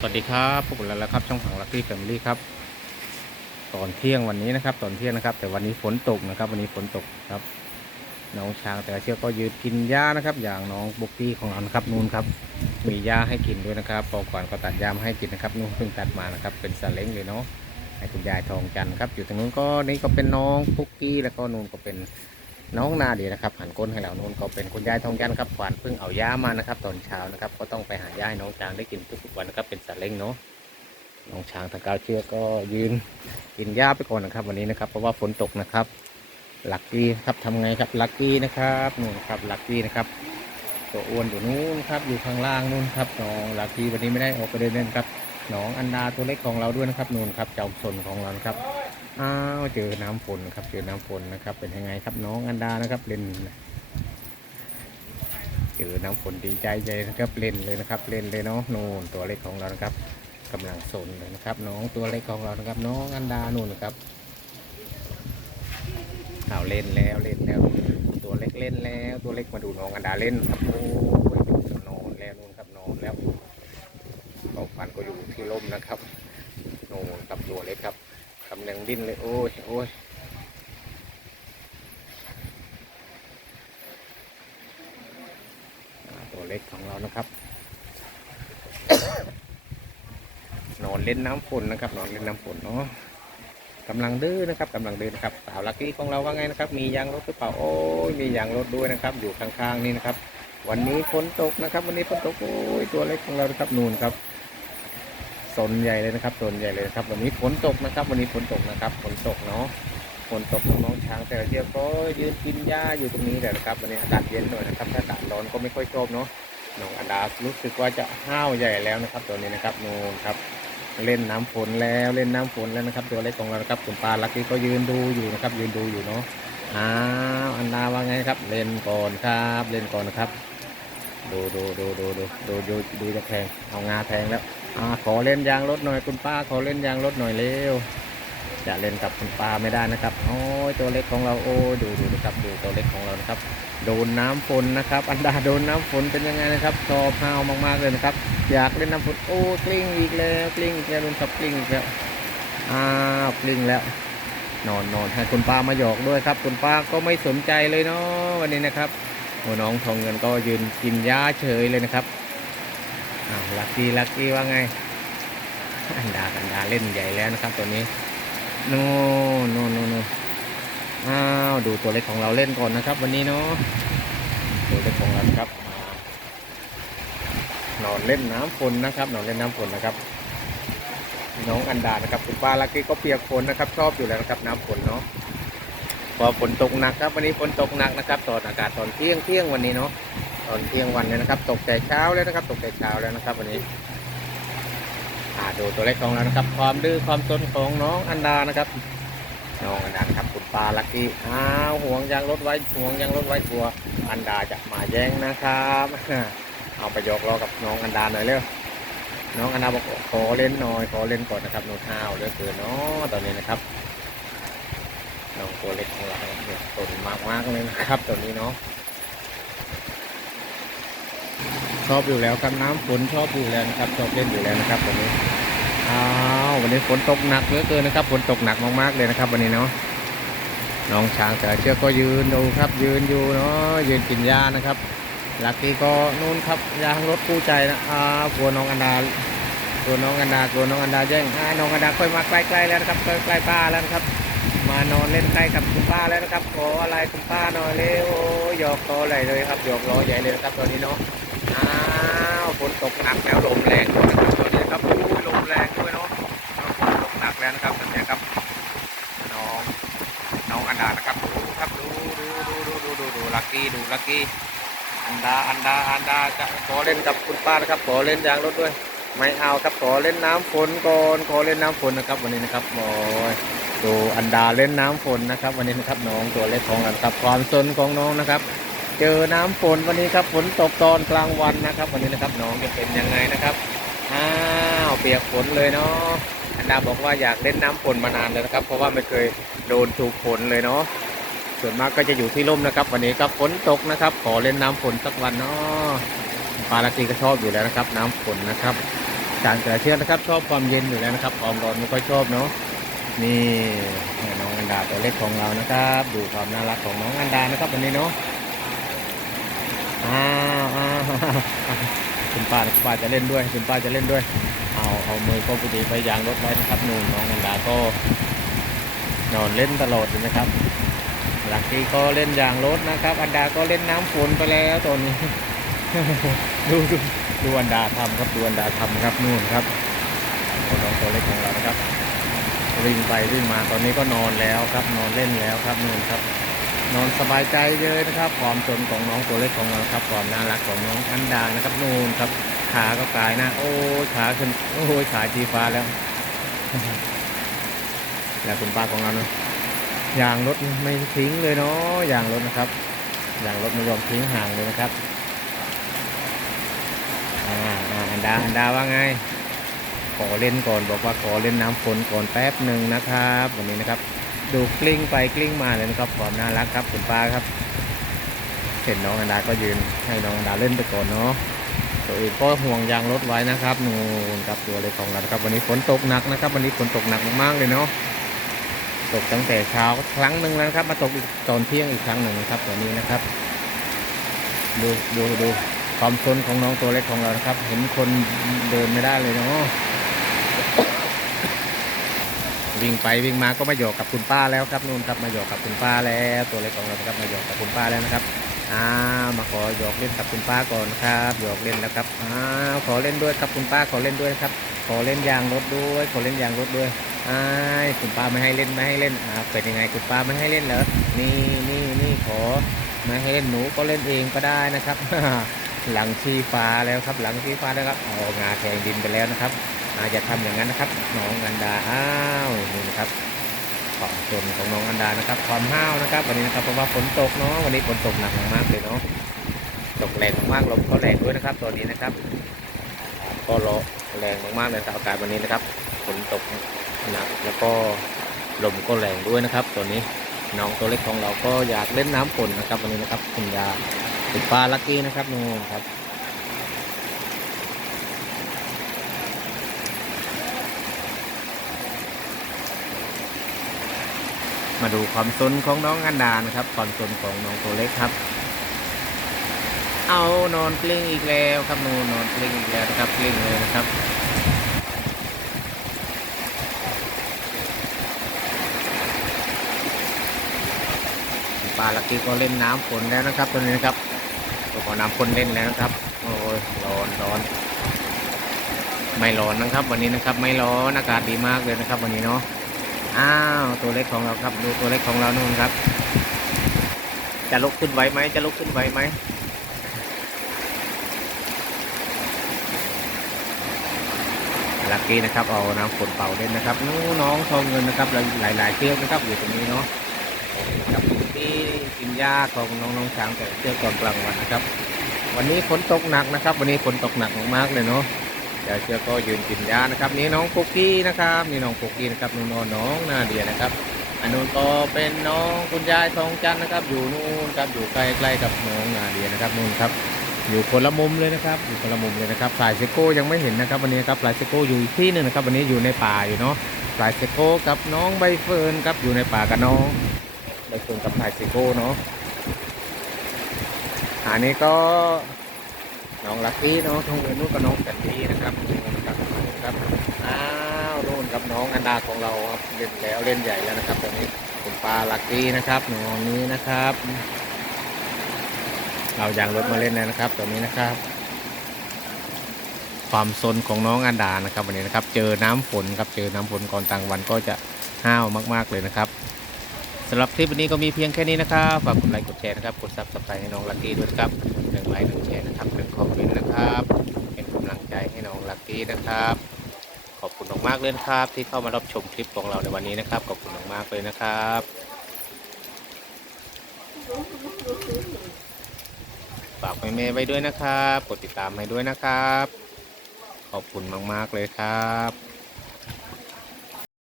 สวัสดีครับพวกเราแล้วครับช่องของลักกี้แฟมิลี่ครับตอนเที่ยงวันนี้นะครับ ตอนเที่ยงนะครับ แต่วันนี้ฝนตกนะครับ วันนี้ฝนตกครับ น้องช้างแต่ละเชือกก็ยืนกินหญ้านะครับ อย่างน้องบุกกี้ของเรานะครับนู่นครับ มีหญ้าให้กินด้วยนะครับพอก่อนก็ตัดหญ้ามาให้กินนะครับนู่นเพิ่งตัดมานะครับ เป็นสาเล้งเลยเนาะให้คุณยายทองจันทร์ครับ อยู่ตรงนู้นก็นี่ก็เป็นน้องปุกกี้แล้วก็นู่นก็เป็น น้องนาดีนะครับหันก้นให้เราโนู่นก็เป็นคุณยายทองจันครับขวานเพิ่งเอาหญ้ามานะครับ ตอนเช้านะครับ ก็ต้องไปหาหญ้าให้น้องช้างได้กินทุกๆวันนะครับเป็นสาเล้งเนาะน้องช้างทางกาวเชือกก็ยืนกินหญ้าไปก่อนนะครับ วันนี้นะครับเพราะว่าฝนตกนะครับลักกี้ครับทำไงครับลักกี้นะครับนู่นครับลักกี้นะครับตัวอ้วนอยู่นู้นครับอยู่ข้างล่างนู่นครับน้องลักกี้วันนี้ไม่ได้ออกไปเดินเล่นครับน้องอันดาตัวเล็กของเราด้วยนะครับนู่นครับเจ้าสนของเราครับ อ้าวเจอน้ำฝนครับ เจอน้ำฝนนะครับ เป็นยังไงครับน้องอันดานะครับ เล่น เจอน้ำฝนดีใจใจนะครับเล่นเลยนะครับ เล่นเลยเนาะนู่นตัวเล็กของเรานะครับกำลังสนเลยนะครับ น้องตัวเล็กของเรานะครับ น้องอันดานุนนะครับเอาเล่นแล้วเล่นแล้ว ตัวเล็กเล่นแล้ว ตัวเล็กมาดูน้องอันดาเล่นครับโอ้ยดูนอนแล้วนู่นครับนอนแล้วของฟันก็อยู่ที่ร่มนะครับโน่นครับตัวเล็กครับ กำลังดิ้นเลยโอ้ยโอ้ยตัวเล็กของเรานะครับ นอนเล่นน้ำฝนนะครับ นอนเล่นน้ำฝนเนาะกำลังดื้อนะครับกำลังดื้อนะครับสาวลักกี้ของเราว่าไงนะครับ มียางรถหรือเปล่าโอ้ยมียางรถด้วยนะครับ อยู่ข้างๆนี่นะครับ วันนี้ฝนตกนะครับ วันนี้ฝนตกโอ้ยตัวเล็กของเรานะครับนูนครับ สนใหญ่เลยนะครับสนใหญ่เลยนะครับ วันนี้ฝนตกนะครับ วันนี้ฝนตกนะครับฝนตกเนาะฝนตกน้องช้างแต่ละเชือกก็ยืนกินหญ้าอยู่ตรงนี้แหละนะครับ วันนี้อากาศเย็นหน่อยนะครับถ้าอากาศร้อนก็ไม่ค่อยชอบเนาะน้องอดารู้สึกว่าจะห้าวใหญ่แล้วนะครับ ตัวนี้นะครับนูนครับ เล่นน้ำฝนแล้วเล่นน้ำฝนแล้วนะครับ ตัวเล็กของเรานะครับคุณปลาลักกี้ก็ยืนดูอยู่นะครับ ยืนดูอยู่เนาะอ้าวอันดาว่าไงครับ เล่นก่อนครับ เล่นก่อนนะครับ ดูดูดูดูดูดูดูดูจะแทงเอางาแทงแล้ว อ่าขอเล่นยางรถหน่อยคุณป้าขอเล่นยางรถหน่อยเร็วจะเล่นกับคุณป้าไม่ได้นะครับโอ้ยตัวเล็กของเราโอ้ดูดูนะครับดูตัวเล็กของเรานะครับโดนน้ำฝนนะครับ อันดาโดนน้ำฝนเป็นยังไงนะครับชอบห้าวมากๆเลยนะครับ อยากเล่นน้ำฝนโอ้กลิ้งอีกแล้วกลิ้งอีกแล้วโดนขับกลิ้งอีกแล้วอ้าวกลิ้งแล้ว นอนนอนให้คุณป้ามาหยอกด้วยครับ คุณป้าก็ไม่สนใจเลยเนาะวันนี้นะครับโอ้น้องทองเงินก็ยืนกินหญ้าเฉยเลยนะครับ ลักกี้ลักกี้ว่าไงอันดาอันดาเล่นใหญ่แล้วนะครับตัวนี้โน่นโน่นโน่นโน่อ้าวดูตัวเล็กของเราเล่นก่อนนะครับ วันนี้เนาะตัวเล็กของเราครับนอนเล่นน้ำฝนนะครับนอนเล่นน้ำฝนนะครับ น้องอันดานะครับคุณป้าลักกี้ก็เปียกฝนนะครับชอบอยู่แล้วนะครับน้ำฝนเนาะพอฝนตกหนักครับวันนี้ฝนตกหนักนะครับตอนอากาศตอนเที่ยงเที่ยงวันนี้เนาะ ตอนเที่ยงวันเนี่ยนะครับ ตกแต่เช้าแล้วนะครับ ตกแต่เช้าแล้วนะครับ วันนี้อ่าดูตัวเล็กของเรานะครับ ความดื้อความซนของน้องอันดานะครับน้องอันดานครับคุณป้าลักกี้อ้าวห่วงยางรถไว้ห่วงยางรถไว้กลัวอันดาจะมาแย่งนะครับเอาไปยกล้อกับน้องอันดาหน่อยเร็วน้องอันดาบอกขอเล่นหน่อยขอเล่นก่อนนะครับหนูเท้าเหลือเกินเนาะตอนนี้นะครับน้องตัวเล็กของเราเนี่ยตนมากมากเลยนะครับตัวนี้เนาะ ชอบอยู่แล้วครับน้ำฝนชอบอยู่แล้วนะครับชอบเล่นอยู่แล้วนะครับวันนี้อ้าววันนี้ฝนตกหนักเหลือเกินนะครับฝนตกหนักมากๆเลยนะครับ วันนี้เนาะน้องช้างแต่เชือกก็ยืนดูครับ ยืนอยู่เนาะยืนกินหญ้านะครับลักกี้ก็นู่นครับยางรถคู่ใจนะอ่าวกลัวน้องอันดากลัวน้องอันดากลัวน้องอันดาแย่งอ่าน้องอันดาค่อยมาใกล้ๆแล้วนะครับใกล้ใกล้ป้าแล้วนะครับมานอนเล่นใกล้กับคุณป้าแล้วนะครับขออะไรคุณป้าหน่อยเร็วโอ้หยอกคอไหลเลยครับหยอกล้อใหญ่เลยนะครับตอนนี้เนาะ ฝนตกหนักแล้วลมแรงนะครับตอนนี้ครับโอ้ยลมแรงด้วยเนาะฝนตกหนักแล้วนะครับตอนนี้ครับ น้องน้องอันดานะครับดูครับดูดูดูดูดูดูดูลักกี้ดูลักกี้อันดาอันดาอันดาจะขอเล่นกับคุณป้านะครับขอเล่นยางรถด้วย ไม่เอาครับขอเล่นน้ำฝนก่อนขอเล่นน้ำฝนนะครับ วันนี้นะครับโอ้ยดูอันดาเล่นน้ำฝนนะครับ วันนี้นะครับน้องตัวเล็กของเราครับความสนของน้องนะครับ เจอน้ำฝนวันนี้ครับฝนตกตอนกลางวันนะครับ วันนี้นะครับน้องจะเป็นยังไงนะครับอ้าวเปียกฝนเลยเนาะอันดาบอกว่าอยากเล่นน้ำฝนมานานแล้วนะครับ เพราะว่าไม่เคยโดนถูกฝนเลยเนาะส่วนมากก็จะอยู่ที่ร่มนะครับ วันนี้ก็ฝนตกนะครับ ขอเล่นน้ำฝนสักวันเนาะปลาลักกีก็ชอบอยู่แล้วนะครับ น้ำฝนนะครับจางแต่ละเชือกนะครับ ชอบความเย็นอยู่แล้วนะครับความร้อนไม่ค่อยชอบเนาะนี่น้องอันดาตัวเล็กของเรานะครับ ดูความน่ารักของน้องอันดานะครับวันนี้เนาะ อ่าคุณป้าคุณป้าจะเล่นด้วยคุณป้าจะเล่นด้วย เอาเอามือก็ปกติไปยางรถไว้นะครับนู่นน้องอันดาก็นอนเล่นตลอดเลยนะครับ หลักกี้ก็เล่นยางรถนะครับ อันดาก็เล่นน้ำฝนไปแล้วตอนนี้ดูดูดูอันดาทำครับดูอันดาทำครับนู่นครับโอ้น้องตัวเล็กของเรานะครับวิ่งไปวิ่งมาตอนนี้ก็นอนแล้วครับ นอนเล่นแล้วครับนู่นครับ นอนสบายใจเลยนะครับความจนของน้องตัวเล็กของเราครับความน่ารักของน้องอันดานะครับนู่นครับขาก็กลายนะโอ้ขาขึ้นโอ้ยขาจีฟ้าแล้ว แล้วคุณป้าของเราเนาะยางรถไม่ทิ้งเลยเนาะยางรถนะครับยางรถไม่ยอมทิ้งห่างเลยนะครับอ่าอันดาอันดาว่าไงขอเล่นก่อนบอกว่าขอเล่นน้ำฝนก่อนแป๊บหนึ่งนะครับ วันนี้นะครับ ดูกลิ้งไปกลิ้งมาเลยนะครับความน่ารักครับคุณป้าครับ เห็นน้องอันดาก็ยืนให้น้องอันดาเล่นไปก่อนเนาะตัวเองก็ห่วงยางรถไว้นะครับนูนครับตัวเล็กของเราครับวันนี้ฝนตกหนักนะครับ วันนี้ฝนตกหนักมากๆเลยเนาะตกตั้งแต่เช้าครั้งหนึ่งแล้วนะครับ มาตกอีกตอนเที่ยงอีกครั้งหนึ่งครับตัวนี้นะครับ ดูดูดูความซนของน้องตัวเล็กของเรานะครับ เห็นคนเดินไม่ได้เลยเนาะ วิ่งไปวิ่งมาก็มาหยอกกับคุณป้าแล้วครับนู่นครับมาหยอกกับคุณป้าแล้ว ตัวเล็กของเราครับมาหยอกกับคุณป้าแล้วนะครับอ้าวมาขอหยอกเล่นกับคุณป้าก่อนครับหยอกเล่นแล้วครับอ้าวขอเล่นด้วยครับคุณป้าขอเล่นด้วยครับ ขอเล่นยางรถด้วย ขอเล่นยางรถด้วยอ้ายคุณป้าไม่ให้เล่นไม่ให้เล่นอ่าเป็นยังไงคุณป้าไม่ให้เล่นเหรอนี่นี่นี่ขอไม่ให้เล่นหนูก็เล่นเองก็ได้นะครับ หลังชี้ฟ้าแล้วครับ หลังชี้ฟ้าแล้วครับเอางาแทงดินไปแล้วนะครับอาอย่าทำอย่างนั้นนะครับน้องอันดาอ้าว นะครับความสนของน้องอันดานะครับความห้าวนะครับ วันนี้นะครับเพราะว่าฝนตกเนาะวันนี้ฝนตกหนักมากๆเลยเนาะตกแรงมากๆลมก็แรงด้วยนะครับตัวนี้นะครับก็รอแรงมากๆเลยครับอากาศวันนี้นะครับฝนตกหนักแล้วก็ลมก็แรงด้วยนะครับตัวนี้น้องตัวเล็กของเราก็อยากเล่นน้ำฝนนะครับวันนี้นะครับคุณยาคุณปลาลักกี้นะครับนู่นครับ มาดูความสนของน้องอันดานะครับ ความสนของน้องตัวเล็กครับ เอานอนกลิ้งอีกแล้วครับนูนอนกลิ้งอีกแล้วนะครับกลิ้งเลยนะครับปลาลักกี้ก็เล่นน้ำฝนแล้วนะครับตัวนี้นะครับตัวขอน้ำฝนเล่นแล้วนะครับ โอ้ยร้อนร้อนไม่ร้อนนะครับ วันนี้นะครับ ไม่ร้อนอากาศดีมากเลยนะครับ วันนี้เนาะ อ้าวตัวเล็กของเราครับ ดูตัวเล็กของเรานู่นครับ จะลุกขึ้นไหวไหมจะลุกขึ้นไหวไหมลักกี้นะครับเอาน้ำฝนเป่าเล่นนะครับนู้น้องทองเงินนะครับหลายๆเชือกนะครับอยู่ตรงนี้เนาะกับที่กินหญ้าของน้องน้องช้างแต่เชือกตอนกลางวันนะครับ วันนี้ฝนตกหนักนะครับ วันนี้ฝนตกหนักมากๆเลยเนาะ ยวเชือกก็ยืนกินหญ้านะครับ นี่น้องปุกกี้นะครับนี่น้องปุกกี้นะครับนู่นน้องนาเดียนะครับอันนู้นก็เป็นน้องคุณยายทองจันนะครับ อยู่นู่นครับอยู่ใกล้ๆกับน้องนาเดียนะครับนู่นครับ อยู่คนละมุมเลยนะครับ อยู่คนละมุมเลยนะครับปลายเซโก้ยังไม่เห็นนะครับ วันนี้ครับปลายเซโก้อยู่ที่หนึงนะครับ วันนี้อยู่ในป่าอยู่เนาะปลายเซโก้กับน้องใบเฟิร์นครับอยู่ในป่ากับน้องใบเฟิร์นกับปลายเซโก้เนาะอันนี้ก็ น้องลักกี้น้องทงเงินนู่นกับน้องแซนดีนะครับนู่นครับนู่นครับอ้าวนู่นครับน้องอันดาของเราครับเล่นแล้วเล่นใหญ่แล้วนะครับตอนนี้คุณปลาลักกี้นะครับน้องนี้นะครับเรายางรถมาเล่นแล้วนะครับตัวนี้นะครับ ความซนของน้องอันดานะครับวันนี้นะครับ เจอน้ำฝนครับเจอน้ำฝนก่อนต่างวันก็จะห้าวมาก ๆเลยนะครับสำหรับคลิปวันนี้ก็มีเพียงแค่นี้นะครับ ฝากกดไลค์ กดแชร์นะครับ กดซับสไครต์ให้น้องลักกี้ด้วยนะครับ นะครับ เป็นกำลังใจให้น้องลักกี้นะครับ ขอบคุณมากๆเลยนะครับ ที่เข้ามารับชมคลิปของเราในวันนี้นะครับ ขอบคุณมากๆเลยนะครับฝากแม่ๆไว้ด้วยนะครับ กดติดตามให้ด้วยนะครับ ขอบคุณมากๆเลยครับ